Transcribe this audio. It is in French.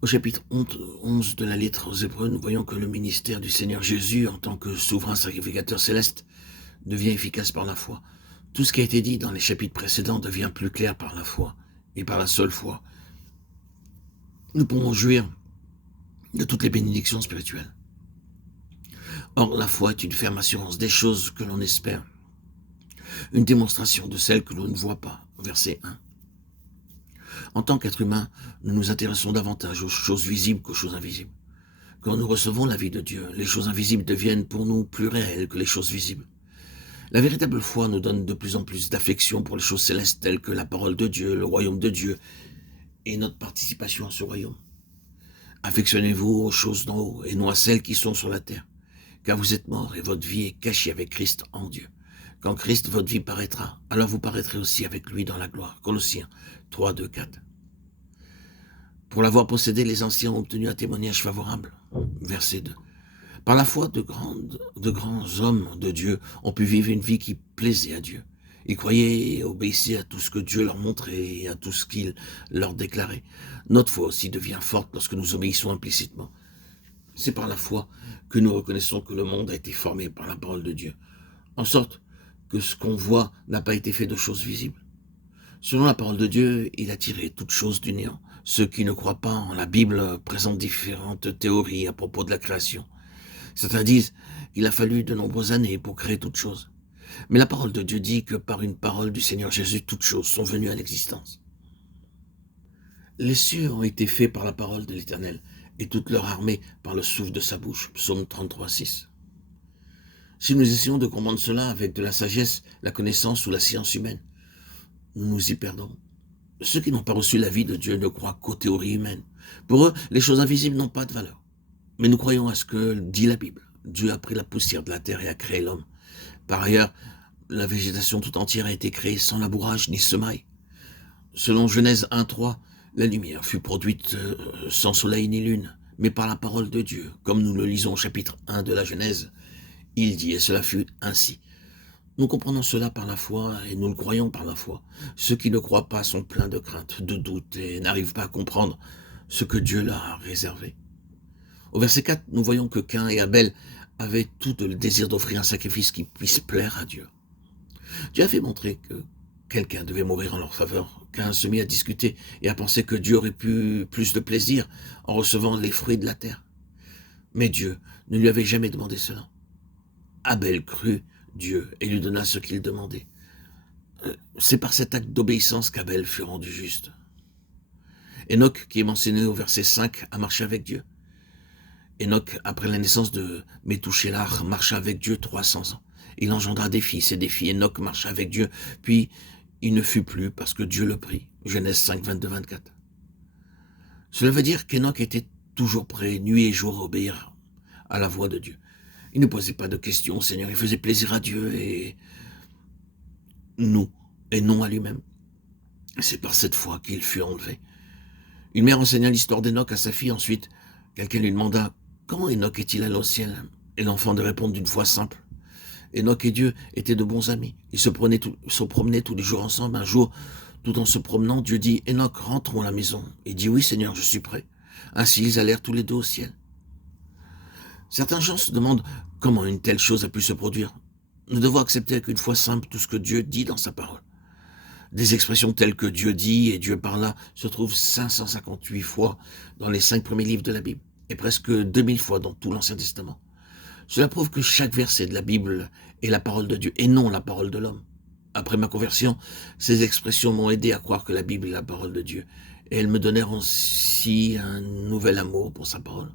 Au chapitre 11 de la lettre aux Hébreux, nous voyons que le ministère du Seigneur Jésus, en tant que souverain sacrificateur céleste, devient efficace par la foi. Tout ce qui a été dit dans les chapitres précédents devient plus clair par la foi, et par la seule foi. Nous pourrons jouir de toutes les bénédictions spirituelles. Or, la foi est une ferme assurance des choses que l'on espère, une démonstration de celles que l'on ne voit pas. Verset 1. En tant qu'être humain, nous nous intéressons davantage aux choses visibles qu'aux choses invisibles. Quand nous recevons la vie de Dieu, les choses invisibles deviennent pour nous plus réelles que les choses visibles. La véritable foi nous donne de plus en plus d'affection pour les choses célestes telles que la parole de Dieu, le royaume de Dieu et notre participation à ce royaume. Affectionnez-vous aux choses d'en haut et non à celles qui sont sur la terre, car vous êtes morts et votre vie est cachée avec Christ en Dieu. Quand Christ, votre vie paraîtra, alors vous paraîtrez aussi avec lui dans la gloire. Colossiens 3, 2, 4. Pour l'avoir possédé, les anciens ont obtenu un témoignage favorable. Verset 2. Par la foi, de grands hommes de Dieu ont pu vivre une vie qui plaisait à Dieu. Ils croyaient et obéissaient à tout ce que Dieu leur montrait et à tout ce qu'il leur déclarait. Notre foi aussi devient forte lorsque nous obéissons implicitement. C'est par la foi que nous reconnaissons que le monde a été formé par la parole de Dieu, en sorte que ce qu'on voit n'a pas été fait de choses visibles. Selon la parole de Dieu, il a tiré toutes choses du néant. Ceux qui ne croient pas en la Bible présentent différentes théories à propos de la création. Certains disent qu'il a fallu de nombreuses années pour créer toutes choses. Mais la parole de Dieu dit que par une parole du Seigneur Jésus, toutes choses sont venues à l'existence. Les cieux ont été faits par la parole de l'Éternel, et toute leur armée par le souffle de sa bouche. Psaume 33, 6. Si nous essayons de comprendre cela avec de la sagesse, la connaissance ou la science humaine, nous nous y perdons. Ceux qui n'ont pas reçu la vie de Dieu ne croient qu'aux théories humaines. Pour eux, les choses invisibles n'ont pas de valeur. Mais nous croyons à ce que dit la Bible. Dieu a pris la poussière de la terre et a créé l'homme. Par ailleurs, la végétation tout entière a été créée sans labourage ni semaille. Selon Genèse 1, 3, la lumière fut produite sans soleil ni lune, mais par la parole de Dieu. Comme nous le lisons au chapitre 1 de la Genèse, il dit, et cela fut ainsi. Nous comprenons cela par la foi et nous le croyons par la foi. Ceux qui ne croient pas sont pleins de crainte, de doute et n'arrivent pas à comprendre ce que Dieu leur a réservé. Au verset 4, nous voyons que Caïn et Abel avaient tout le désir d'offrir un sacrifice qui puisse plaire à Dieu. Dieu avait montré que quelqu'un devait mourir en leur faveur. Caïn se mit à discuter et à penser que Dieu aurait pu plus de plaisir en recevant les fruits de la terre. Mais Dieu ne lui avait jamais demandé cela. Abel crut Dieu et lui donna ce qu'il demandait. C'est par cet acte d'obéissance qu'Abel fut rendu juste. Enoch, qui est mentionné au verset 5, a marché avec Dieu. Enoch, après la naissance de Métouchélar, marcha avec Dieu 300 ans. Il engendra des fils et des filles. Enoch marcha avec Dieu, puis il ne fut plus parce que Dieu le prit. Genèse 5, 22, 24. Cela veut dire qu'Enoch était toujours prêt, nuit et jour, à obéir à la voix de Dieu. Il ne posait pas de questions au Seigneur, il faisait plaisir à Dieu et nous, et non à lui-même. C'est par cette foi qu'il fut enlevé. Une mère enseigna l'histoire d'Enoch à sa fille. Ensuite, quelqu'un lui demanda « Comment Enoch est-il allé au ciel ?» Et l'enfant de répondre d'une voix simple. Enoch et Dieu étaient de bons amis. Ils se promenaient tous les jours ensemble. Un jour, tout en se promenant, Dieu dit « Enoch, rentrons à la maison. » Il dit « Oui, Seigneur, je suis prêt. » Ainsi, ils allèrent tous les deux au ciel. Certains gens se demandent comment une telle chose a pu se produire. Nous devons accepter avec une foi simple tout ce que Dieu dit dans sa parole. Des expressions telles que Dieu dit et Dieu parla se trouvent 558 fois dans les 5 premiers livres de la Bible et presque 2000 fois dans tout l'Ancien Testament. Cela prouve que chaque verset de la Bible est la parole de Dieu et non la parole de l'homme. Après ma conversion, ces expressions m'ont aidé à croire que la Bible est la parole de Dieu et elles me donnèrent aussi un nouvel amour pour sa parole.